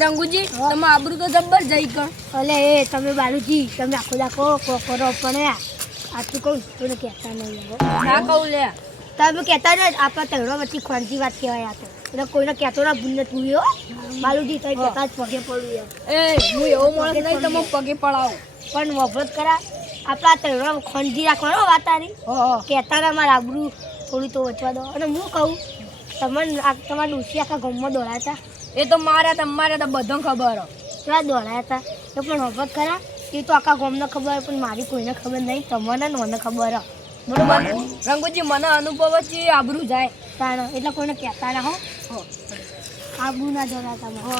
રંગુજી તમે આબરું તો જબ્બર જઈ કણ. અલે એ તમે બાલુજી તમે આખો દાખો કોકરો પણ આટલું કહું તું કહેતા નહીં ના કહું લે તમે કહેતા ને આપણા તહેરો વચ્ચે ખોનજી વાત કહેવાય આ તો. એટલે કોઈને કહેતો ના ભૂલ તું હો. બાલુજી તમે કહેતા જ પગે પડું એ હું એવો માણસ નહીં તમે પગે પડાવો. પણ વફરત કરા. આપણા તહેરો ખોનજી રાખવાનો વાત તારી. હા કહેતા ના મારા આબરું થોડી તો વચવા દો. અને હું કહું તમને તમારા ડુસી આખા ગામમાં દોડાયા હતા. એ તો મારા તમારે તો બધો ખબર. કેવા દોડાયા હતા એ પણ વખત ખરા એ તો આખા ગોમને ખબર હોય પણ મારી કોઈને ખબર નહીં તમને ને મને ખબર. હો બરોબર રંગુજી મને અનુભવ જ છે આબરૂ જાય. તાણ એટલે કોઈને કહેતા ના હો. આબરું ના જોડા તમે. હો.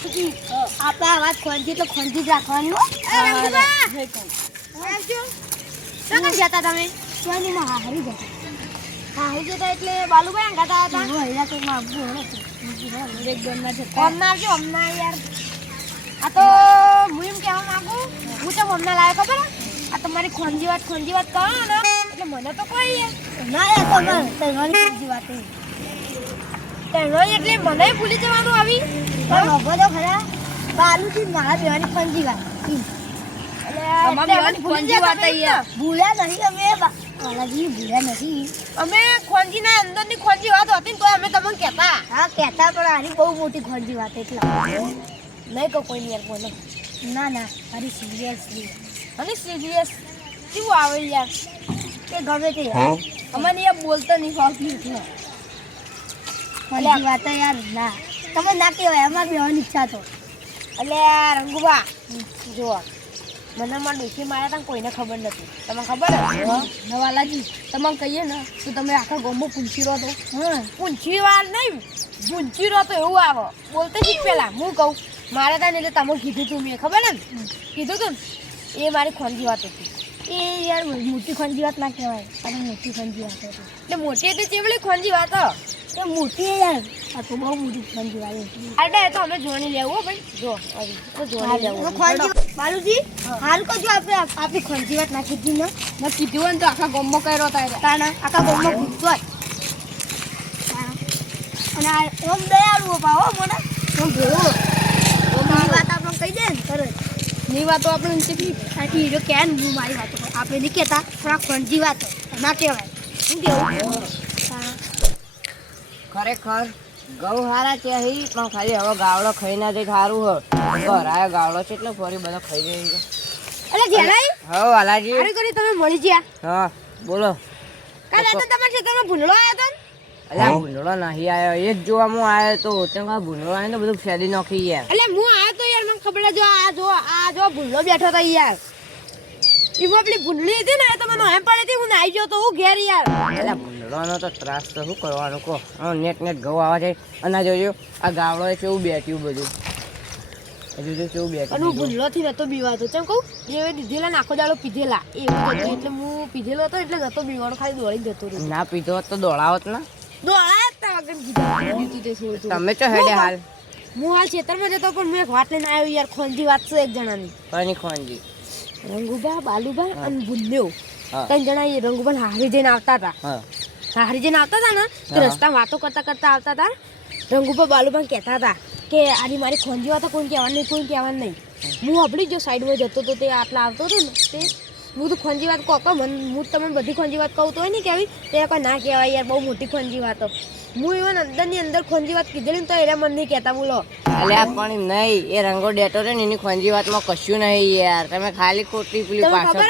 પછી આપણે આ વાત ખોંજી તો ખોંજી જ રાખવાની હો. જઈ જતા તમે? સોની માં હારી જતા. હારી જતા એટલે બાલુભાઈ ગાતા હતા. હું હૈરા કે માં આબુ હે એક ગણના છે. અમને આવજો અમને યાર. આ તો હું એમ કહેવા માંગુ હું તો અમને લાવ્યો ખબર? આ તમારી ખોંજી વાત ખોંજી વાત કહો ને. એટલે મને તો કોઈ યાર ના તમારે ખોંજી વાત એટલે મને ભૂલી જવાનું આવી. પણ તો ખરા બાલુજી મારા બેવાની ખોંજી વાત અમારી બેવાની ખોંજી વાત આઈ યાર. ભૂલ્યા નહીં અમે બાલાજી ભૂલ્યા નથી. અમે ખોંજી ના અંદરની ખોંજી વાત હતી તો અમે તમને કહેતા. હા કહેતા પણ આની બહુ મોટી ખોંજી વાત એટલા નહીં કહું કોઈ યાર કોને ના ના મારી સિરિયસ અને સિરિયસ કેવું આવે યાર? કે ગમે તે. અમને યાર બોલતા નહીં ફાવતું નથી ખોંજી વાત યાર ના. તમે ના કહેવાય અમારી બેવાની ઈચ્છા તો. એટલે રંગુબા જુઓ. મને મારા ડોસી માર્યા હતા કોઈને ખબર નથી. તમને ખબર હે. નવાલાજી તમને કહીએ ને તો તમે આખા ગામમાં પૂંછી રહો તો. હા. પૂંછી વાર નહીં. પૂંછી રહો તો એવું આવો. બોલતે શીખ પેલા. હું કહું મારે તા ને એટલે તમે કીધું તું મેં. ખબર ને? કીધું તું ને? એ મારી ખોનજી વાત હતી. એ યાર મોટી ખોનજી વાત ના કહેવાય. અને મોટી ખોનજી વાત હતી. એટલે મોટી હતી ચેવડી ખોનજી વાત. એ મોટી યાર. આ તો બહુ મોટી અરે તો અમે જોણી લેવું ભાઈ. જો આવી તો જોણી લેવું. ખોંજી બાલુજી હાલ કો જો આપણે ખોંજી વાત નાખી દીધી ને. મેં કીધું હોય ને તો આખા ગામમાં કર્યો તારે. તાના આખા ભૂતતો અને આ ઓમ દયાળુ હો મને ઓમ ભેળો ઓમની વાત આપણે કહી દે ને તરત. ની વાતો આપણે શીખી આથી હીરો કે ને હું મારી વાતો આપણે નહીં કહેતા પણ ખોંજી વાત. ના કહેવાય. શું કેવું હા. ખરેખર ગૌ હારા છે હી પણ ખાલી હવે ગાવડો ખાઈ ના જઈ સારું હો. ઘર આયો ગાવડો છે એટલે ફરી બધો ખાઈ જાય અલે જેલાઈ હો વાલાજી. અરે કરી તમે મળી ગયા હા બોલો. કાલે તો તમારા ખેતરમાં ભૂંડળો આવ્યો તો અલે અલ્યા ભૂંડળો નહીં આવ્યો એ જ જોવા હું આવ્યો તો. તેમ કા ભૂંડળો આવ્યો તો બધું ફેરી નાખી યાર એટલે હું આવ્યો તો યાર મને ખબર જો આ જો આ જો ભૂંડળો બેઠો તો યાર. એમાં પેલી ભૂંડળી હતી ને તમે તો મને એમ પડી હતી હું નાઈ ગયો તો હું ઘેર યાર. અલ્યા ભૂંડળોનો તો ત્રાસ તો શું કરવાનો? કહો. નેટ નેટ ઘઉં આવે છે. અને આ જોજો આ ગાવડો કેવું બેઠ્યું બધું. હજુ કેવું અને હું બેઠ્યું ભૂલો બીવાતો. ચમ કહું? એ દીધેલા ને દાડો પીધેલા. એવું હતું એટલે હું પીધેલો હતો એટલે નતો બીવાનો ખાલી દોડી જતો રહ્યો. ના પીધો હોત તો દોડાવત ના. દોડાયા જ તા વગર કીધા. બીજું તે થોડું થોડું. તમે ચો હેડે હાલ. હું હાલ ખેતરમાં જતો પણ મેં એક વાત લઈને આવ્યો યાર ખોંજી વાત છે એક જણાની. કની ખોંજી રંગુબા બાલુબા અને ભૂલ્યો. ત્રણ જણા એ રંગુબા હારી જઈને આવતા હતા. હા હારી જઈને આવતા હતા ને તો. રસ્તા વાતો કરતા કરતા આવતા હતા રંગુભા બાલુભાઈ કહેતા હતા કે આની મારી ખોંજી વાતો કોઈ કહેવાનું નહીં કોઈ કહેવાનું નહીં હું આપણી જો સાઈડમાં જતો હતો તે આટલા આવતો હતો ને તે હું તો ખોંજી વાત કહો મને હું તમને બધી ખોંજી વાત કહું તો હોય ને કેવી તે કોઈ ના કહેવાય યાર બહુ મોટી ખોંજી વાતો. હું ઇવન અંદરની અંદર ખોંજી વાત કીધેલી ને તો એના મન નહીં કહેતા બોલો. અલે પણ નહીં એ રંગો ડેટો રે ને એની ખોંજી વાતમાં કશું નહીં યાર. તમે ખાલી ખોટી પેલી પાછળ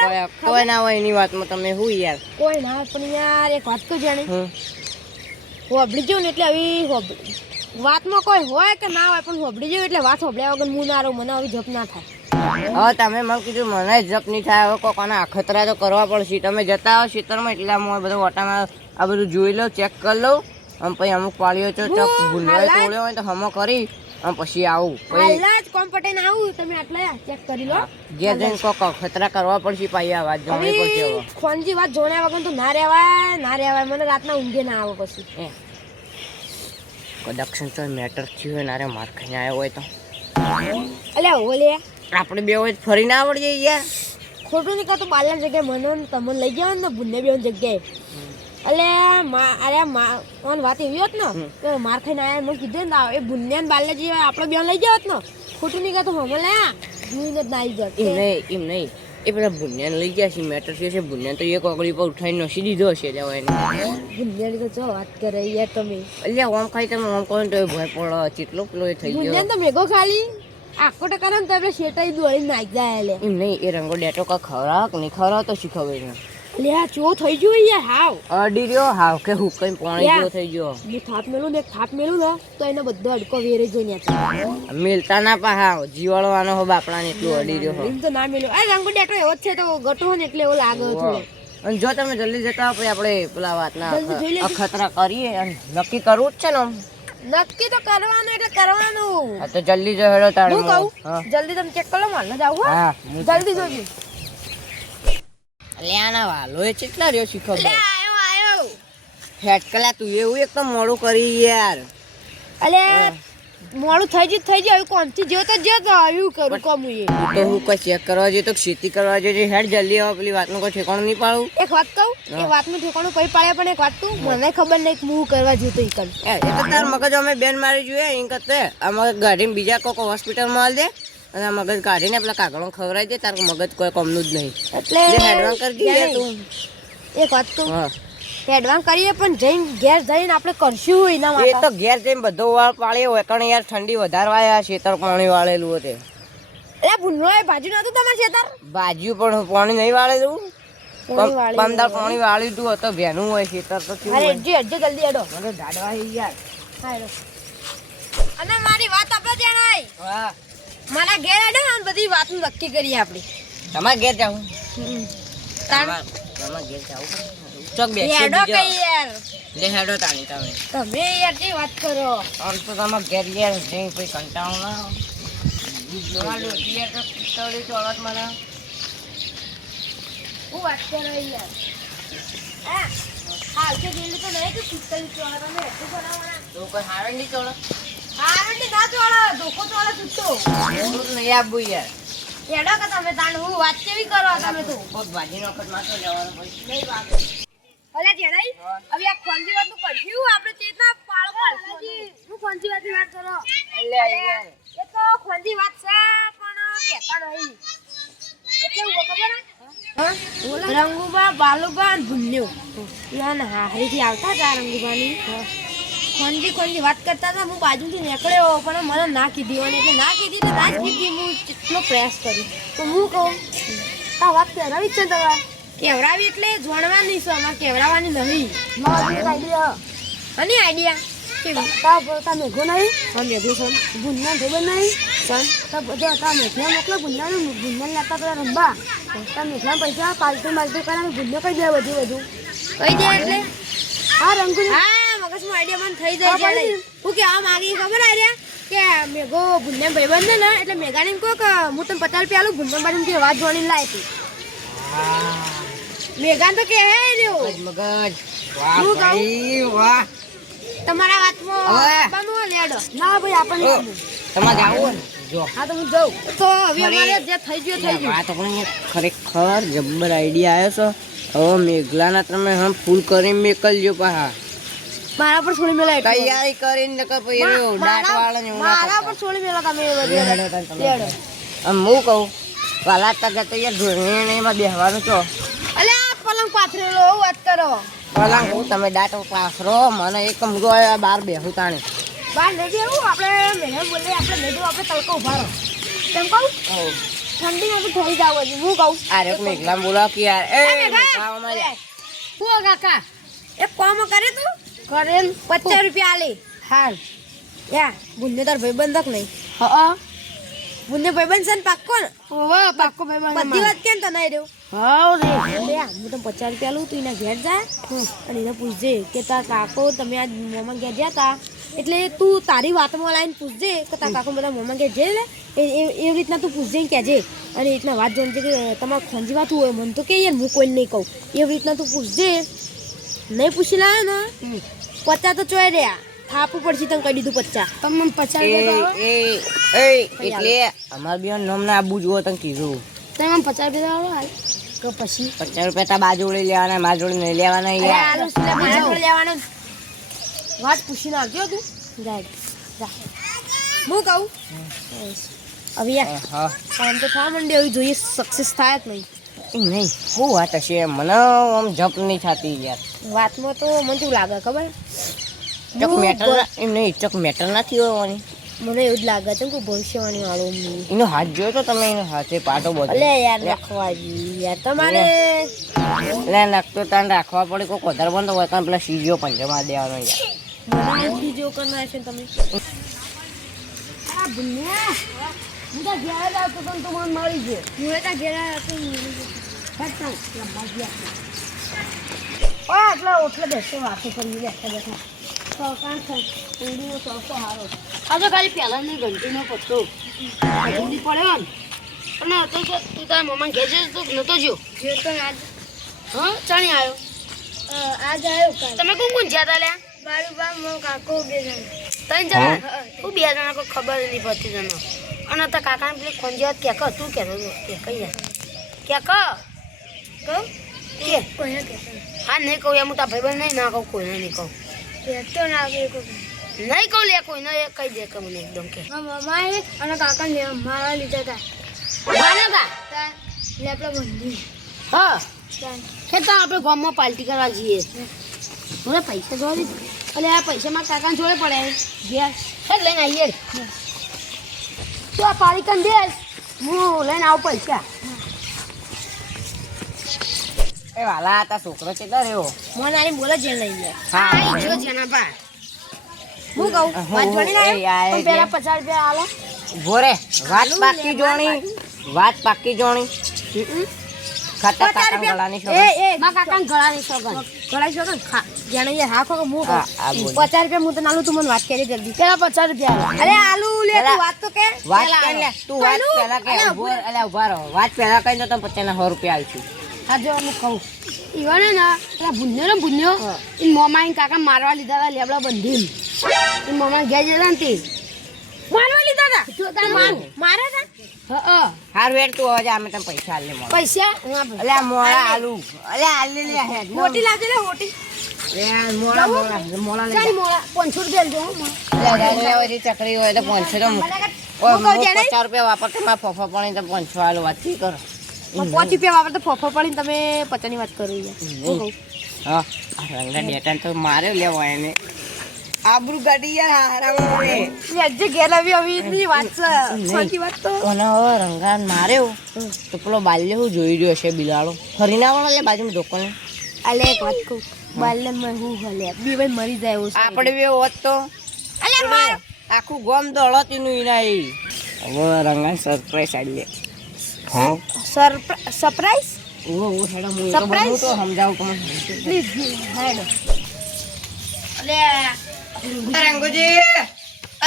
કોઈ ના હોય એની વાતમાં તમે હું યાર? કોઈ ના હોય પણ યાર એક વાત તો જાણે. હોબળી જવું ને એટલે આવી હોબળી વાતમાં કોઈ હોય કે ના હોય પણ હોબળી જવું એટલે વાત હોબળ્યા વગર હું ના રહું મને આવી જપ ના થાય. હવે તમે મને કીધું મને જપ નહીં થાય હવે કોકના અખતરા તો કરવા પડશે. તમે જતા આવો શીતળમાં એટલે હું બધું ઓટામાં આ બધું જોઈ લઉં ચેક કરી લઉં. અને પછી અમુક પાળીઓ ચોક ભૂલવાય તોડ્યો હોય તો હમો કરી અને પછી આવું. પછી હાલ જ કોમ પટાઈને આવું તમે આટલા ચેક કરી લો. જે જઈને કોક અખતરા કરવા પડશે પાછી આ વાત જાણવી પડશે ખોનજી વાત જોણ્યા વગર તો ના રહેવાય ના રહેવાય. મને રાતના ઊંઘે ના આવે પછી. કદાચ તો મેટર થયું હોય ને અરે માર ખાઈને આવ્યો હોય તો. અલ્યા ઓલે આપણે બે હોય તો ફરી ના આવડીએ યાર. ખોટું નહીં કાં તો બાલના જગ્યાએ મને તમે લઈ જાઓ ને ભૂલને બે જગ્યાએ. એટલે મા અરે મા વાત એવી હોત ને કે માર ખાઈને આવ્યા મેં કીધું ને એ બુનિયાન બાલે જે આપણે બે લઈ જાવત ને. ખોટું નહીં કહેતો હમે લે જોઈને જ ના આવી જાત એમ નહીં એમ નહીં. એ પેલા ભુન્યાને લઈ ગયા છે મેટર થયો છે ભુન્યાને તો એક ઓગળી પર ઉઠાઈને નસી દીધો હશે એટલે એને બુનિયાની તો જો વાત કરે યાર તમે. એટલે ઓમ ખાઈ તમે ઓમ કહો તો ભય પડો ચેટલો પેલો થઈ ગયો. બુનિયાન તો મેઘો ખાલી. આખો ટકા ને તમે શેટાઈ દોડીને નાખી જાય લે. એમ નહીં એ રંગો ડેટો કા ખવડાવ નહીં ખવડાવ તો શીખવે છે લે આ ચો થઈ ગયો યાર હાવ. અડી રહ્યો હાવ કે હુકઈ પાણી યા. થઈ ગયો. મે થાપ મેલું ને થાપ મેલું ને તો એને બધો અડકો વેરે જો ને મિલતા ના પા જીવાળવાનો હો બાપડા ને એટલું અડી રહ્યો હો એમ તો ના મેલ્યો. આ રંગો ડેટો એવો જ છે તો ગટો ને એટલે એવો લાગે છે અને જો તમે જલ્દી જતા હો પછી આપણે પેલા વાતના ના અખતરા કરીએ અને નક્કી કરવું જ છે ને. નક્કી તો કરવાનું એટલે કરવાનું. હા તો જલ્દી જો હેડો તારે હું કહું? જલ્દી તમે ચેક કરો માલ જાવ હો. હા જલ્દી જોજો અલ્યા આના વાલો એ કેટલા રહ્યો શીખો લે આયો આયો. હેટકલા તું એવું એક તો મોડું કરી યાર. અલે મોડું થઈ ગયું થઈ ગયું. કોણથી જ્યો તો જે તો આવ્યું કરું કોમ એ. તો હું કોઈ ચેક કરવા જોઈએ તો ખેતી કરવા જોઈએ હેડ જલ્દી હવે પેલી વાતનું કોઈ ઠેકાણું નહીં પાડું. એક વાત કહું એ વાતનું ઠેકાણું કઈ પાડે પણ એક વાત તું મને ખબર નહીં હું કરવા જોતો તો કર. એ તો તાર મગજ અમે બેન મારી જોઈએ એમ કરતે અમારે ગાડી ગાડીને બીજા હોસ્પિટલ હોસ્પિટલમાં હાલ દે અને આ મગજ કાઢીને પેલા કાગળો ખવડાવી દે તાર મગજ કોઈ કમનું જ નહીં. એટલે હેડવાન કરી દે તું. એક વાત તું એડવાન્સ કરીએ પણ જઈને ઘેર જઈને આપણે કરશું એના એ તો ઘેર જઈને બધો વાળ પાળે હોય કારણ યાર ઠંડી વધારે વાયા શેતર પાણી વાળેલું હતું એટલે ભૂંડો એ ભાજી નતું તમારે શેતર? ભાજી પણ પાણી નહીં વાળેલું. પંદર પાણી વાળ્યું તું તો ભેનું હોય શેતર તો કેવું અરે એડજો જલ્દી એડો મને ઢાડવા યાર. અને મારી વાત આપણે જણાય હા. મારા ઘેર એડો ને બધી વાત નક્કી કરીએ આપણે. તમારે ઘેર જાઉં? તાણ? તમારે ઘેર જાઉં? ચોક બે એડો કઈ યાર? લે હેડો તાણી તમે તમે યાર જે વાત કરો. આમ તો તમાર ઘેર યાર જઈને કોઈ કંટાળો ના. યાર તો ચોળત મને? હું વાત કરો યાર. હા હાલ કે ગયેલું તો નહીં તો કોઈ નહીં ચોળત હારું ને ના ચોળા ધોકો ચોળા છૂટતો નહીં આપવું યાર. એડો કે તમે તાણ હું વાત કેવી કરો તમે તો? ભાજી વખત માથો જવાનું પછી નહીં વાત. અલા જેરાઈ હવે આ ખોંજી વાતનું કરશું આપણે ચેતના પાળો પાળજી હું ખોંજી વાત વાત કરો? એટલે એ તો ખોંજી વાત છે પણ કહેતા નહીં. એટલે હું ખબર હે? રંગુબા બાલુબા ભૂલ્યો. યાન હારીથી આવતા હતા રંગુબાની. ખોંજી ખોંજી વાત કરતા હતા હું બાજુથી નીકળ્યો પણ મને ના કીધી અને એટલે ના કીધી તો ના કીધી. હું કેટલો પ્રયાસ કર્યો. તો હું કહું આ વાત કહેવાવી જ છે તમારે કેવડાવી એટલે જોણવાની છે અમારે કેવડાવવાની નહીં આઈડિયા અને આઈડિયા કેવી? તા તા મેઘો નહીં. હા મેઘો સન ગુન્ના ખબર નહીં. સન તા બધો તા મેઘના મોકલો ગુન્ના ને ગુન્ના લેતા પેલા રંબા. તા મેઘના પૈસા પાલતું માલતુ કરે ગુન્નો કહી દે બધું બધું. કઈ દે એટલે? હા રંગુ હા મગજમાં આઈડિયા મને થઈ જાય છે હું કે આ માગી ખબર આઈડિયા કે મેઘો ગુન્ના ભાઈબંધ ને એટલે મેઘાને કહો કે હું તને પચાસ રૂપિયા આલું ગુન્ના બાજુ કે વાત જોડીને તું. મેઘાન તો હે રહ્યો મગજ. વાહ ભાઈ વાહ. તમારા વાતમાં બમો લેડો ના ભાઈ આપણને. તમારે જાવું ને? જો. હા તો હું જાઉં. તો હવે અમારે જે થઈ ગયું થઈ ગયું. તો પણ ખરેખર જબ્બર આઈડિયા આવ્યો છે. હવે મેઘલાના તમે હમ ફૂલ કરીને મેકલજો પાહા. મારા પર છોડી મેલા તૈયારી કરીને નકર પછી ડાટ વાળા ને મારા પર છોડી મેલા તમે હું કહું વાલા તકે તૈયાર ધોરણીમાં બેહવાનું છો. આ પલંગ પાથરેલો હું વાત કરો. પલંગ હું તમે દાંત પાથરો મને એક ગયો બાર બેહું તાણે બાર નહીં જેવું આપણે મેં બોલે આપણે લેજો આપણે તલકો ઊભા રહો તેમ કહું ઠંડી નથી થઈ જાવ હજી હું કહું. અરે મેઘલા બોલાવ કે યાર? એ! મેઘલા હું કાકા એક કોમ કરે તું? કરે પચાસ રૂપિયા આલે. હાલ. યા તાર ભાઈ બંધક નહીં હા. બુનને ભાઈ બંધ છે ને પાક્કો ને? ઓવા પાક્કો ભાઈ બધી વાત કેમ તને રહ્યો હા રે બે હું તો પચાસ રૂપિયા લઉં તું એના ઘેર જા. અને એને પૂછજે કે તાર કાકો તમે આજ મોમાં ઘેર ગયા તા? એટલે તું તારી વાતમાં લાવીને પૂછજે કે તાર કાકો બધા મોમાં ઘેર જઈ લે? એવી રીતના તું પૂછજે કેજે કહેજે. અને રીતના વાત જોઈને કે તમારે ખંજી વાત હોય મને તો કે યાર હું કોઈને નહીં કહું. એવી રીતના તું પૂછજે. નહીં પૂછી લાવે ને? પચાસ તો ચોય રહ્યા. થાપવું પડશે તને કહી દીધું પચાસ તમને પચાસ એ એ એ એટલે અમાર બે નામ ના આબુ જુઓ તને કીધું. તમે પચાસ રૂપિયા તો પછી? પચાસ રૂપિયા તા બાજુ જોડે લેવાના મારા જોડે નહીં લેવાના યાર. વાત પૂછીને આવજો તું. જાય હું કહું? હવે તો થવા માંડે એવું જોઈએ સક્સેસ થાય જ નહીં. નહીં શું વાત હશે? મને આમ જપ નહીં થતી યાર. વાતમાં તો મને કેવું લાગે ખબર? ચક બ- એમ નહીં ચક મેટર નથી હોવાની. મને એવું જ લાગે છે કે ભવિષ્યવાણી વાળો એનો હાથ જોયો તો તમે એનો હાથે પાટો બધો. અલે યાર લખવાજી યાર તમારે એટલે નકતો તાન રાખવા પડે કોઈ વધારે બંધ હોય કારણ પેલા સીજો માર દેવાનો યાર. મને બીજો છે તમે. હું તો ઘેર જ આવતો તો મને મળી ગયો હું તો ઘેર આવતો ને મળી ગયો ફટકન, લંબા ગયા ઓય આટલા ઓટલે બેસો વાતો કરી બેઠા બેઠા. સૌકાન થઈ ઊંડીનો ચોસો હારો આ તો ખાલી પહેલાની ઘંટીનો પત્તો. જલ્દી પડ્યો ને. અને તો તું તારા મમ્મા ઘેર જતો તો નતો જો જે તો આજ. હા? ચાણી આવ્યો આજ આવ્યો તમે કોણ કોણ જ્યાં તા લ્યા? મારું બા મો કાકો બે જણ. ત્રણ જણા? તું બે જણા કોઈ ખબર નહીં પડતી તને. અને તો કાકાને પેલી ખોંજી વાત કે તું કહેતો હતો? કે કઈ યાર કે? કહું કે હા નહીં કહું એમ તા ભાઈ નહીં ના કહું કોઈને નહીં કહું. કહેતો ના આવે નહીં કહું લે કોઈ નહીં કહી દે કે મને એકદમ કે. મમ્માએ અને કાકાને મારા લીધા હતા તા ત્યાં લેપટોપ બંધી હા. કે તો આપણે ગામમાં પાર્ટી કરવા જઈએ. મને પૈસા જોવા દે. એટલે આ પૈસા મારા કાકાને જોડે પડે. ગયા હે લઈને આવીએ. તું આ પાડી કરી દે. હું લઈને આવું પૈસા. એ વાલા તા છોકરો કેટલા રહ્યો? મને આની બોલે જે લઈ લે હા આઈ જો જેના પા હું કહું જોડી ના પણ પેલા પચાસ રૂપિયા આલો. ભોરે વાત પાકી જોણી વાત પાકી. જોણી. ખાતા કાકા ગળાની એ એ મા કાકા ગળાની સોગન ગળાઈ સોગન ખા જાણે. પચાસ રૂપિયા હું તો નાલું તું મને વાત કરી જલ્દી. પેલા પચાસ રૂપિયા અરે આલુ લે તું પેલા- વાત તો કે વાત પેલા લે તું વાત પેલું? કે અલા, ઊભો રહો, વાત પહેલા કઈ દો તમે પચાસ ના સો રૂપિયા આવીશું હા જો હું કહું. ઈવને ને પેલા ભૂન્યો ને ભૂન્યો એ મોમા એ કાકા મારવા લીધા હતા લેબડા બંધી એ મોમા ઘેર જતા ને તે. મારવા લીધા હતા જો તાર માર. મારે હતા હા હા. હારું તું હવે અમે તને પૈસા આલે મળે. પૈસા. અલ્યા મોળા આલુ. અલ્યા આલે લે હેડ. હોટી લાજે લે હોટી મોળા મોળા. મોળા લે મોળા. રૂપિયા લેજો મોળા. લે, ચકરી હોય તો પાંચસો તો મૂક. ઓય, હું કહું હું જાણે? પચાસ રૂપિયા વાપરતા મારા ફોફા પાણી તો પાંચસો આલો વાત કરો. પાંચ રૂપિયા વાપરતો ફોફો પડીને તમે પચાસની વાત કરો હું કહું હા. આ ડેટા તો મારે લેવો એને. આબરૂ ગાડી યાર હારામાં હવે ઘેર આવી આવી વાત છે. સાચી વાત તો. કોને હવે રંગાન માર્યો. તો પેલો બાલ્ય હું જોઈ રહ્યો છે બિલાડો? ફરી ના વળે બાજુમાં દુકાને? અલે એક વાત કહું. બાલ્યનમાં હું હલે? બી ભાઈ મરી જાય એવું આપણે બે હોત તો. અલે માર. આખું ગોમ દોડતું નું ઇના એ હવે રંગાન સરપ્રાઈઝ આલી હા સરપ્રાઈઝ ઓ હેડો હું તો સમજાવું કમ પ્લીઝ હેડ અલે રંગોજી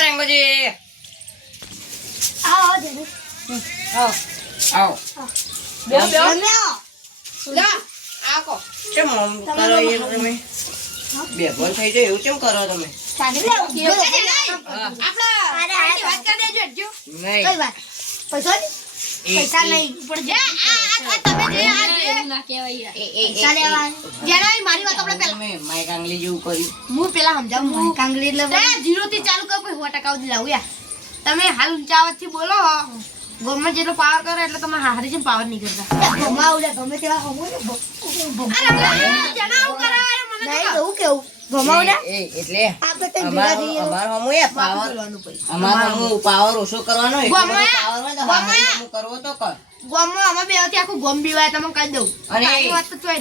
રંગોજી આવો જને આવો આવો. બે બે. લા આકો કેમ આમ કરો એ તમે? બે બોલ થઈ જાય એવું કેમ કરો તમે? વાત કરી દેજો નહીં. કઈ વાત? પૈસા ની? એ- પૈસા નહીં પણ જે આ તમે જે આ જે. એ- એ- એ- પૈસા લેવા જેના મારી વાત આપણે પેલા તમે માઈક આંગળી જેવું કર્યું. હું પેલા સમજાવું હું કાંગલી એટલે જીરો થી ચાલુ કરો પછી સો ટકા સુધી લાવું યાર તમે હાલ ઊંચા થી બોલો. ગમે જેટલો પાવર કરો એટલે તમે હારી જેમ પાવર નહીં કરતા. ગમે તેવા હમું ને જણાવું કરાવે મને નહીં એવું કેવું. તો તો કહી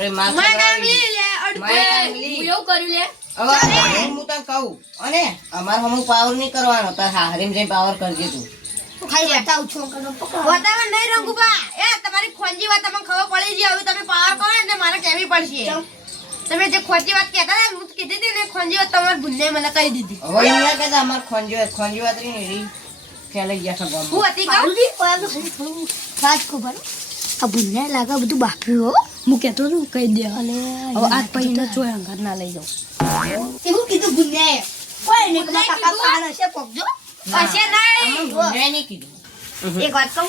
અને બાજુ રે એવું કર્યું લે. હું તને કહું અમારે હમું પાવર નહીં કરવાનો. તાર હારીમ જઈને પાવર કરજે તું. ખાલી બતાવું છું બતાવે નહીં રંગુબા એ તમારી ખોંજી વાત તમને ખબર પડી ગઈ. હવે તમે પાવર કરો કહેવી પડશે. તમે જે ખોંજી વાત કહેતા હતા હું કીધી હતી ને ખોંજી વાત તમારે ભૂલને મને કહી દીધી. હવે એમ ના કહેતા અમારે ખોંજી વાત ખોંજી વાત રહી ને ફેલાઈ ગયા છે ગામમાં. હું હતી કહું વાત ખબર. આ ભૂલને લાગે બધું બાકી હો. હું કહેતો હતું કહી દે અને હવે આજ પછી તો ચોય અંગાર ના લઈ જાઉં. એવું કીધું ભૂલને. કોઈ નહીં તમારા કાકા પાણ હશે પકજો હશે નહીં. ભૂલને નહીં કીધું. એક વાત કહું?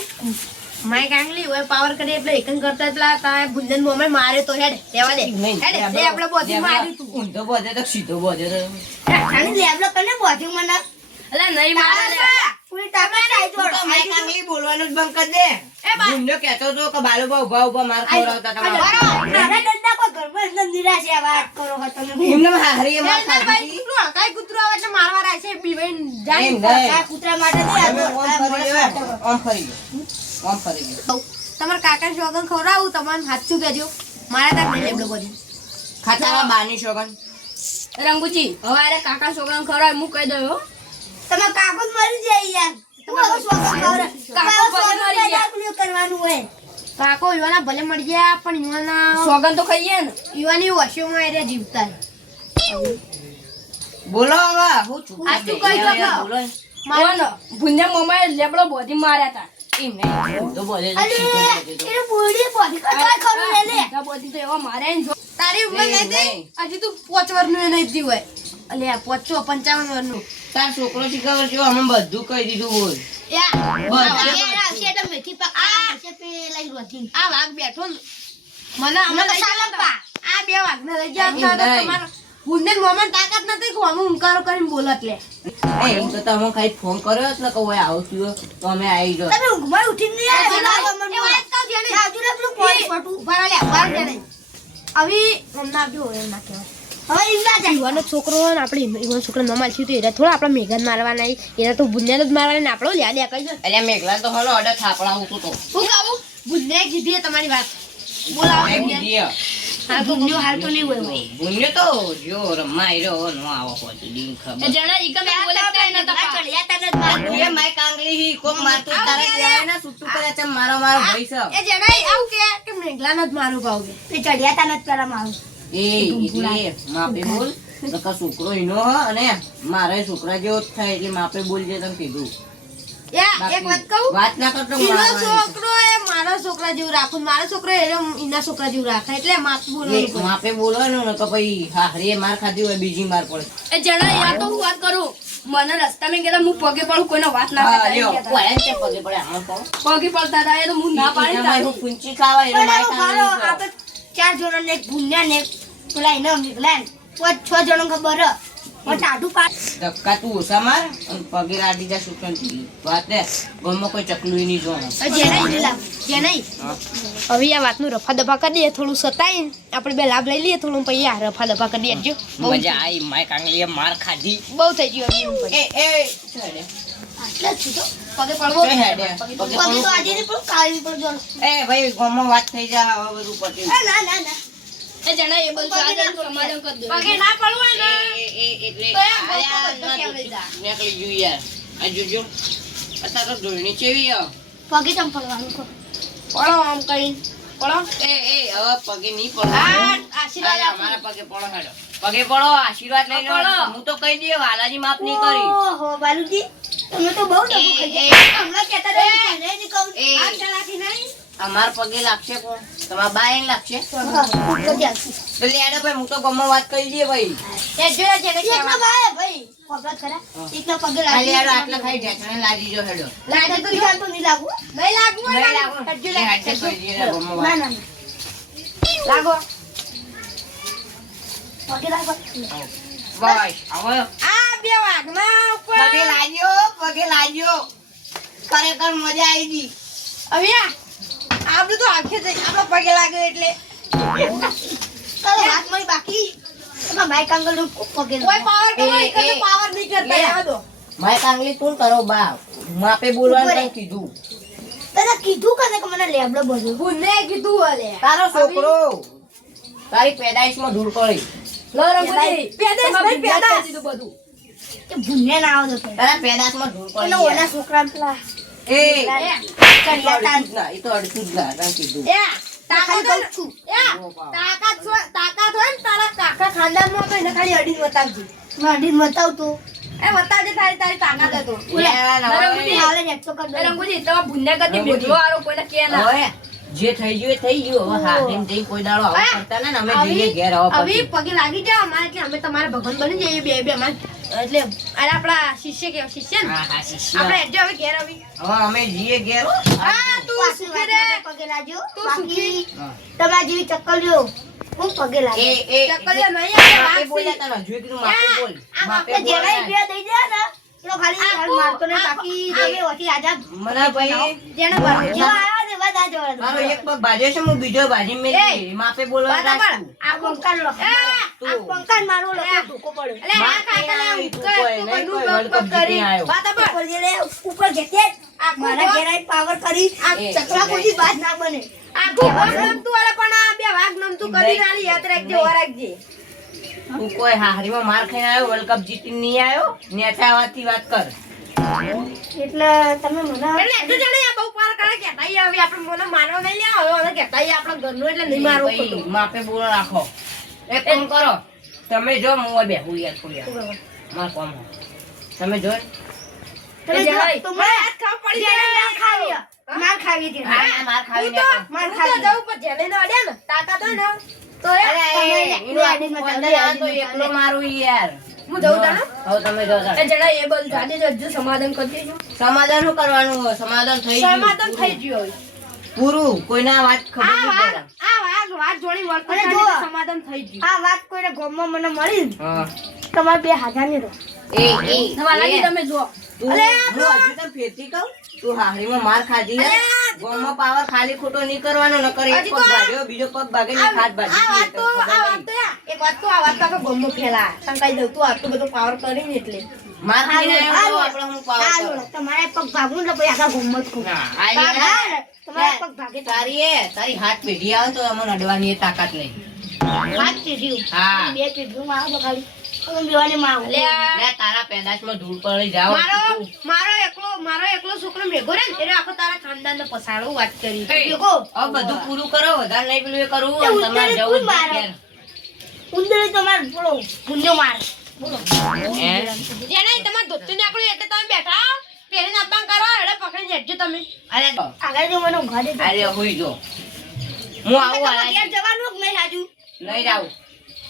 માય કાંગલી હોય પાવર કરી એટલે એકન કરતા એટલા તારે ભૂંજન મોમે મારે તો હેડ લેવા દે. હેડ લેબડો- આપણે બોધી માર્યું તું. ઊંધો બોધે તો સીધો બોધે તો. ખાલી લેબડો કને બોધી મને અલા નહીં મારે. લે. પૂરી તાકાત સાઈડ તું તો માઈક બોલવાનું જ બંધ કર દે. ગુંડો કહેતો તો કે બાલુબા ઊભા ઊભા માર ખવડાવતા તમારા. મારા દંડા કો ઘર પર નિરાશ વાત કરો છો તમે. એમને હારી માર ખાધી કૂતરું હળકાય કૂતરું આવે એટલે મારવા રાય છે બીવાઈને જાય. કૂતરા માટે તમે ઓમ ફરી ઓમ ફરી ઓમ ફરી ગયો. તમારા કાકા શોગન ખવડાવું તમારે સાચું કહેજો મારા તાર નહીં લેબડો બોધી ખાતામાં બાની શોગન. રંગુજી હવે અરે કાકા શોગન ખવડાવે હું કહી દઉં તમે કાકો મરી જાય યાર. કાકો યુવાના ભલે મળી ગયા પણ યુવાના સોગન તો ખાઈએ ને. યુવાની એ રહ્યા જીવતા બોલો હવે હું છું. બોલો. ભુંજા મોમાએ લેબડો બોધી માર્યા હતા તારી ઉંમર હજી તું પાંચ વર્ષનું નહીં થયું હોય. અલે આ પંચાવન વર્ષનું તાર છોકરો શીખબર જો અમે બધું કહી દીધું બોલ. આ વાઘ બેઠો મને અમે. આ બે વાઘ ને લઈ ગયા. તમારા ગુંડન મોમાં તાકાત નથી કે અમે ઉંકારો કરીને બોલત લે એમ તો તમે ખાલી ફોન કર્યો હતો ને કે ઓય આવું થયું તો અમે આવી ગયો તમે ઊંઘમાં ઉઠીને નહીં આવ્યા? એ મને. વાત કહું જેને. આજુ ને પેલું ફટું. ઊભા રહો લે, રહો લે. આવી હમણાં આવજો એમ ના કહેવાય હવે જાય. યુવાનો છોકરો હોય ને આપણે યુવાનો છોકરો ન મારશું તો એના થોડા આપણા મેઘાન મારવાના એના તો બુનિયાદ જ મારવાના ને આપણો લ્યા લ્યા કહી દો એટલે મેઘલા તો હલો ઓર્ડર થાપડા હું તો શું કહું કીધી તમારી વાત બોલાવો બુનિયા. હા તો ઊંઘ્યો હાલ તો નહીં હોય હોય. તો જો રમવા આવ્યો નો આવો પછી ડીન ખબર જણા ઈકમ બોલે તે નતા આ ચડિયા તને મારું. માય કાંગલી હી કોક મારતો તારે કહેવાય ને છૂટું કરે છે મારો મારો ભાઈ છે એ જણાય આવું કે કે મેઘલાને જ મારું ભાવ તે ચડિયા તને જ પેલા મારું. એ એટલે માપે બોલ છોકરો એનો અને મારે છોકરા જેવો જ થાય એટલે માપે બોલજે તમે કીધું એક વાત કહું વાત ના કરતો એનો છોકરો એ મારા છોકરા જેવું રાખું ને છોકરો એનો એના છોકરા જેવું રાખે એટલે માપ બોલવાનું માપે બોલવાનું ને કે ભાઈ હાહરીએ માર ખાધી હોય બીજી માર પડે એ જણા યાર તો હું વાત કરું મને રસ્તામાં કહેતા હું પગે પડું કોઈને વાત ના હા, કરતા એમ લ્યો, કહેતા. કોઈ છે પગે પડે પગે પડતા હતા એ તો હું ના પાડી એનામાં તારી. હું પૂંચી ખાવા એનો પણ માય આવું ભારો, કાંગલી આ છે. તો ચાર ભૂંડ્યા ને પેલા એના મેઘલા ને. પાંચ છ જણો ખબર. ધક્કા તું ઓછા માર અને પગે લાડી જા સુકનથી. વાત ગમો કોઈ ચકલું નહીં જોવાનું હવે જેનાઈ લાવ, જેનાઈ. હા. હવે આ વાતનું રફા દફા કરી દઈએ થોડું સતાઈને આપણે બે લાભ લઈ લઈએ થોડું પછી આ રફા દફા કરી દેજો મજા આવી માય કાંગલીએ માર ખાધી બહુ થઈ ગયું. એ એ. જ તો. પગે પડવો પગે તો આજે નહીં પણ કાલે પણ. એ ભાઈ ગમો વાત થઈ જા હવે બધું ના ના ના એ જણા એ બધું સાદું સમાધાન કરી દો. પગે ના પડવું ને એ એ એટલે તો એમ અરે ગમો આ બધો ના કેમ લઈ જોતું. જા? નીકળી ગયું યાર આ જોજો અત્યારે તો ધોરણી ચેવી આ. પગે ચમ પડવાનું કહો. પડો આમ કઈ પડો એ એ હવે પગે નહીં પડો આશીર્વાદ અમારા પગે પડો હેડો પગે પડો આશીર્વાદ લઈ લો હું તો કહી દઈએ વાલાજી માફ નહીં કરી ઓહો, બાલુજી, તમે તો બહુ. હમણાં કહેતા હતા કે એ. આ ચલાકી નહીં. અમાર પગે લાગશે કોણ? તમારા બાય લાગશે? તો લેડો ભાઈ હું તો ગમો વાત કરી દઈએ ભાઈ. એ જોયા છે કે એકનો બાય ભાઈ, ભાઈ. ખરા? એકનો પગે આ લેડો આટલા ખાઈ ઢેચણે લાગી જો હેડો. લાગે તો બીજા તો નહીં લાગુ. નહીં લાગવું નહીં ને? હજુ લાગે. હાથે કરી દઈએ ગમો ના, વાત. ના, ના. લાગો. પગે લાગો. બસ હવે આ બે વાઘના ઉપર. પગે લાગ્યો પગે લાગ્યો. ખરેખર મજા આવી ગઈ. હવે આપણે તો આંખે જઈ આપણો પગે લાગ્યો એટલે. ચાલો, વાત મારી બાકી. એમાં માઈક આંગળીનું નું પગે કોઈ પાવર કરો એક પાવર નહીં કરતા દો માય કાંગલી તું કરો બા. માપે બોલવાનું. કીધું. તને કીધું કને કે મને લેબડો બધો ગુને કીધું હલે તારો છોકરો. તારી પેદાઈશમાં ધૂળ કરી લો રંગુજી, પેદાઈશ પેદાશ. બધું. કે ભૂને ના આવો તો. તારા ધૂળ કરી પેલો ઓલા છોકરા પેલા એ ના, એ તો અડધું જ ના, કીધું રંગુજી. તમે ભૂંડ્યા કરતી રંગુજી. મેઘલો કોઈને કે ના. જે થઈ ગયું એ થઈ ગયું. હવે હા એમ જઈ કોઈ દાડો આવું કરતા ને ને અમે જઈએ ઘેર આવો હવે પગે લાગી જાવ અમારે એટલે અમે તમારા ભગવાન બની જઈએ બે બે અમારે. એટલે અરે આપણા શિષ્ય કે શિષ્ય ને? આપણે એટલે હવે ઘેર આવી. હવે અમે જઈએ ઘેર. હા તું સુખી રે. પગે લાગજો તું સુખી. તમારી જેવી ચક્કલીઓ હું પગે એ લાગે એ ચક્કરિયા નહીં વાગશી. બોલ્યા તને હજુ કીધું માપે બોલ. માપે બોલ. જેના દઈ દે ને એનો ખાલી મારતો નહીં બાકી તમે ઓછી આજા. મને ભાઈ જેને ભરવું. મારો એક પગ ભાજ્યો છે હું બીજો ભાજી મેં માપે બોલવા આ પંકાન લો આ પંકાન મારો લખો ધોકો પડ્યો. એટલે આ કાકા લે, નહીં, તું ઉત્કળ, કોઈ તું નહીં, કોઈનું કોઈ પગ વર્લ્ડ કપ પગ કરી. જીતીને આવ્યો. બરાબર. ઉપર જે રે, ઉપર ઘેતે જ. આખું મારા ઘેરાઈ પાવર કરી આ ચકલા કોઈ બાદ ના બને. આખું વાઘ નમતું વાળા પણ આ બે વાઘ નમતું કરી નાલી યાદ રાખજે ઓર રાખજે. કોઈ હારીમાં માર ખાઈને આવ્યો વર્લ્ડ કપ જીતીને નહીં આવ્યો? નેતા અવાજથી વાત કર. એટલે તમે મને એટલે એટલું જાણે આ બહુ પાર કરે કહેતા ઈ હવે આપણે મને મારવા નહીં લ્યા હવે મને કહેતા ઈ આપણા ઘરનું એટલે નહીં મારવું ભાઈ, માપે બોલો રાખો. એક કામ કરો તમે જો હું બે બેહું યાર થોડી. માર કામ હે. તમે જો તમે જો, જણાય. તો મને મને હાથ ખાવા પડી જાય. ના ખાવી માર ખાવી આ માર ખાવી ને માર હું તો ખાવી. જવું જેલે ન અડ્યા ને તાકા તો ને. તો એ તમે એનું આખું બે આ તો એકલો મારું યાર. હું જઉં તાણે? હવે તમે જો તાણે. એ જણા એ બોલ જાતે જ સમાધાન કરી દેજો સમાધાન શું કરવાનું હોય? સમાધાન થઈ ગયું. સમાધાન થઈ ગયું. પૂરું કોઈને વાત ખબર આ નહીં પડે. આ વાત વાત જોડી વળતો અને ચાલે જો. તો સમાધાન થઈ ગયું આ વાત કોઈને ગામમાં મને મળી હા. તમારે બે હાજરની રહો એ એ તમારા લાગી તમે જો પાવર ખાલી ખોટો નહીં કરવાનો નકર એક પગ ભાગ્યો બીજો પગ ભાગે ને હાથ ભાગી એક વાત તો આ વાત તો આખા ગામમાં ફેલાય. દઉં, તું આટલું બધું એટલે. પાવર કરી કરું. લો, તમારે પગ ભાગવું ને પછી. ના, ને, તમારે પગ ભાગે તારી તારી હાથ પેઢી આવે તો અમને અડવાની તાકાત નહીં હાથ. હા. બે પેઢી માં આવો ખાલી તારા પેદાશમાં ધૂળ પડી જાવ મારો મારો એકલો મારો એકલો છોકરો ભેગો રે ને એટલે આખો તારા ખાનદાનને પસાડો વાત કરી. દેખો, હવે બધું પૂરું કરો વધારે નહીં પેલું એ કરવું તમારે જવું કોણ જ મારે? ઘેર. ઉંદરે તમારે બોલો પુણ્યો માર. હે? જેને તમારે ધોતું નીકળ્યું એટલે તમે બેઠા. પહેરીને અબ્બાં કરો એટલે પકડી જજો તમે. અરે આગળ જો મને ઊંઘવા અરે હુઈ જો. હું આવું જવાનું કે નહીં રાજુ? નહીં જાઉં.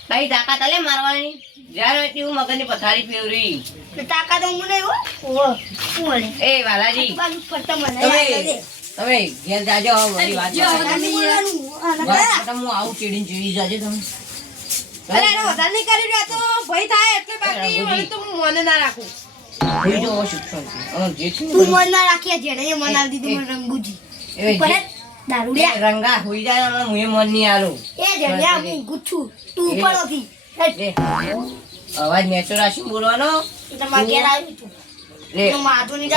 તારી તાકાત અલે મારવાની. જ્યારે એટલી હું મગજની પથારી ફેરવી તાકાત ઊંઘ નહીં હો. ઓહો, શું વળે? એ વાલાજી આજુબાજુ ફરતા મને યાદ તમે તમે ઘેર જાજો હવે વાત જો, બતાવો. રાજુ બોલવાનું. હા, નકર. વાત બતાવો, હું આવું ચીડીને ચીડી જાજે તમે અરે એને વધારે નહીં કરી રહ્યા તો ભય થાય એટલે બાકી તો હું મને ના રાખું હુઈ જો શિક્ષણ છે. હવે જે છે ને તું મન ના રાખીએ જેને મન આલી દીધું મને રંગુજી રંગા હોઈ જાય હું મન નહીં આલું એ જેને હું ગુચ્છું તું એ. ઉપર નથી લે અવાજ મેચો રાશી બોલવાનો?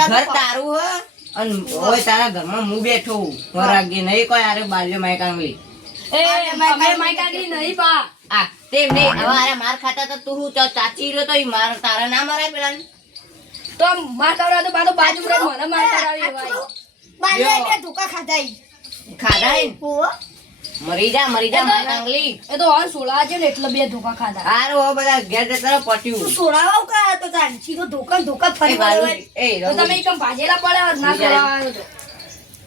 ઘેર તારું હે. અને ઓય તારા ઘરમાં હું બેઠો વરાગી નહીં કોઈ આરે બાલ્યો માય કાંગલી એ અમે માઈક આગળ નહીં પા. આ તેમ હવે આરે માર ખાતા તો તું હું ચાચી રહ્યો તો ઈ માર તારા ના મરાય પેલા તો માર કવરા તો બાજુ બાજુ મને માર કરાવી આ ભાઈ થોડું બાલે જો. બે ધોકા ખાધા ઈ. ને? મરી જા મરી જા મારી કાંગલી એ તો હાલ સોળા છે ને એટલે બે ધોકા ખાધા. હાર ઓ બધા ઘેર જતા પટ્યું. સોડાવા ઉકા તો તાર સીધો ધોકા ધોકા ફરી વાળો એ તો તમે એકમ ભાજેલા પડે ના સોળાવા તો.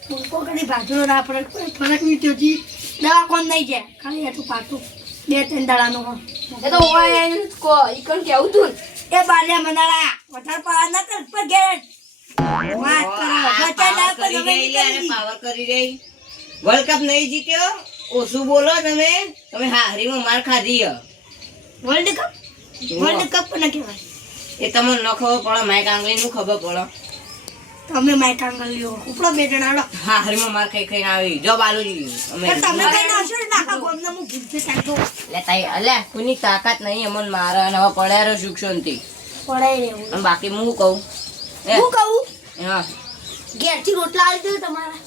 ભૂલકો કદી ભાજરો ના પડે કોઈ ફરક નહીં થયો જી. દવા કોણ નહીં જાય. ખાલી એટલું પાટું બે ત્રણ દાડાનો. એ તો ઓય કો ઈકન કેવું તું? ને. એ બાલ્યા મનાળા વધારે પાવા ના કર પર ઘેર વાત કરો લે, આને નીકળી પાવર કરી રહી વર્લ્ડ કપ નહીં જીત્યો? ઓછું બોલો તમે. તમે હારીમાં માર ખાધી વર્લ્ડ કપ વર્લ્ડ કપ પણ કહેવાય? એ તમને ન ખબર પડે માઇક આંગળી નું ખબર પડે. તમે માઇક આંગળી ઉપડો બે જણા હારીમાં માર ખાઈ ખાઈ આવી. જો બાલુજી અમે તમે કઈ ના હશો ને આખા ગામને હું ભૂલથી સાંતો લે તાઈ અલે કોની તાકાત નહીં અમન મારે અને હવે પડ્યા રહ્યો શિક્ષણથી પડાઈ રહેવું. અને બાકી હું કહું? હું કહું? હા? ઘેરથી રોટલા આવી દો તમારા.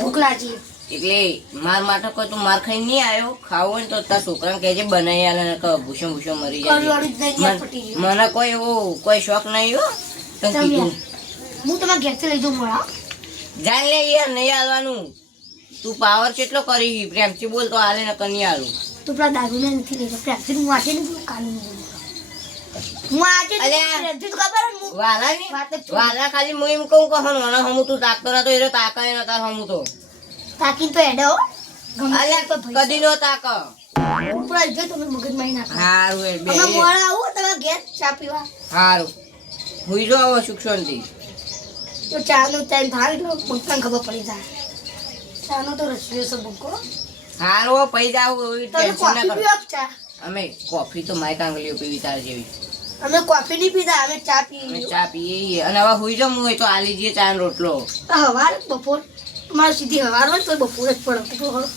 ભૂખ લાગી. એટલે માર માટે કોઈ તું માર ખાઈ નહીં આવ્યો ખાવું હોય તો તાર છોકરાને કહેજે બનાવી આલે ને કહો ભૂસો ભૂસો મરી જાય મને કોઈ એવો કોઈ શોખ નહીં હો. તને કીધું. હું તમારા ઘેરથી લઈ જઉં મોડા. જાણ લે યાર નહીં આવવાનું તું પાવર કેટલો કરી પ્રેમથી બોલ તો હાલે ને કની આલું. તું પેલા દારૂને નથી લઈ પ્રેમથી હું આજે નહીં કાલે હું આજે ખબર વાલા ની? ખાલી હું એમ કહું કહો મને હમું તું તાકતો નતો એ તાકાય નતા હમું તો. તાકી તો એડે તો કદી નો તાક. ઉપર જો તમે મગજમાં નાખો હારું એ બે અમે મોડા આવું તમે ગેસ ચા પીવા. હારું. હુઈ જો આવો સુક્ષણ શાંતિ. તો ચા નો ટાઈમ થાય એટલે બંકાને ખબર પડી જાય. ચા નો તો રસ્યો છે બંકો હારો પૈ જાવ ટેન્શન ના કરો. અમે કોફી તો માય કાંગલીઓ પીવી તાર જેવી. અમે કોફી નહીં પીતા અમે ચા અમે પીએ ચા પીએ અને હવે હુઈ જો હું તો આલી જઈએ ચા ને રોટલો હવાર બપોર મારે સીધી હવાર હોય તો બપોરે જ પડે.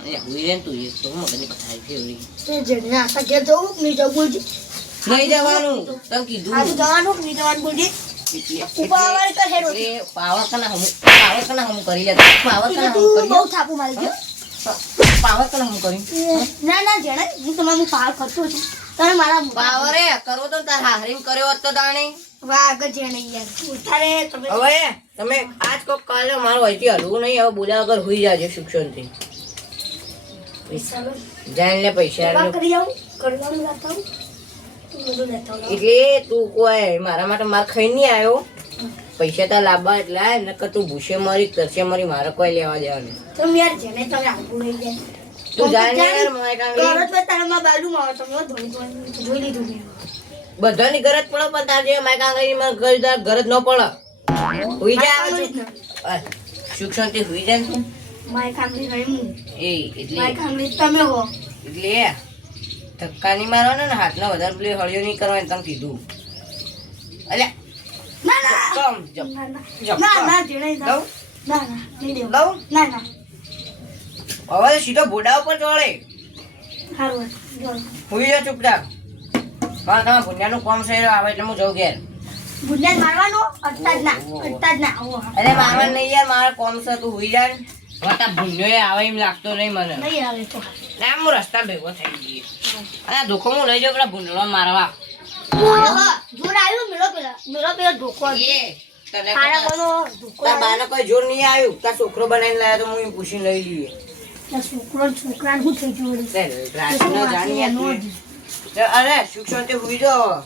અને હુઈ રે તું એ તો મગજની પથારી ફેરવી. તે ઘેર જવું કે નહીં જવું નહીં જવાનું આજે જવાનું કે નહીં જવાનું તો હેરો પાવર કના હમ પાવર કના હમ કરી લે પાવર કના હમ કરી બહુ થાપુ મારી ગયો. પાવર તો હું કરી. ના ના જેણે હું તમારું પાવર કરતો છું. તમે મારા પાવર એ કરવો તો તાર હારીમ કર્યો હોત તો દાણી. વાગ જેણે યાર. તારે તમે હવે તમે આજ કોક કાલે મારો અહીંથી હલવું નહીં હવે બોલ્યા વગર હોઈ જાજો શિક્ષણથી. પૈસા જાણ લે પૈસા કરી આવું કરવાનું લેતા એટલે તું કોઈ મારા માટે માર ખાઈ નહીં આવ્યો. પૈસા તો લાવવા એટલે નકર તું ભૂસે મરી કરશે મરી મારે કોઈ લેવા દેવાનું તમે યાર જેને તમે આવું લઈ જાય તું જાણ યાર મારે કાંઈ ગરજ પર બાજુમાં તમે ધોઈ ધોઈ જોઈ લીધું બધાની ગરજ પડે પણ તાર જે માય ગરજ ન પડે હુઈ જાય જાય તું. માય ખાંગલી નહીં હું. એ એટલે. માય ખાંગલી તમે હો. એટલે ધક્કા નહીં મારવાના ને હાથના વધારે પેલી હળિયો નહીં કરવાની તમે કીધું. અલ્યા ના ના. કમ જપ ના ના. ના ના ના ના નહીં દેવું ના ના. હવે સીધો ભોડા ઉપર ચોળે સારું હુઈ જા ચૂપચાપ. હા તમારા નું કોમ છે આવે એટલે હું જઉં ઘેર. ગુંડા મારવાનો? અટતા જ ના અટતા જ ના. અરે મારવા નહીં યાર મારા કોમ છે તું હુઈ જા વટા ભૂંડિયો આવે એમ લાગતો નહીં મને. નહીં આવે તો. ના હું રસ્તા ભેગો થઈ ગઈ અને ધોકો હું લઈ જાઉં પેલા ભૂંડળો મારવા. જોર નહીં આવ્યું? તાર છોકરો બનાવીને લાયા તો હું પૂછીને લઈ લઈએ. છોકરો છોકરા શું થઈ અરે શિક્ષણ તે. હુઈ જાઓ.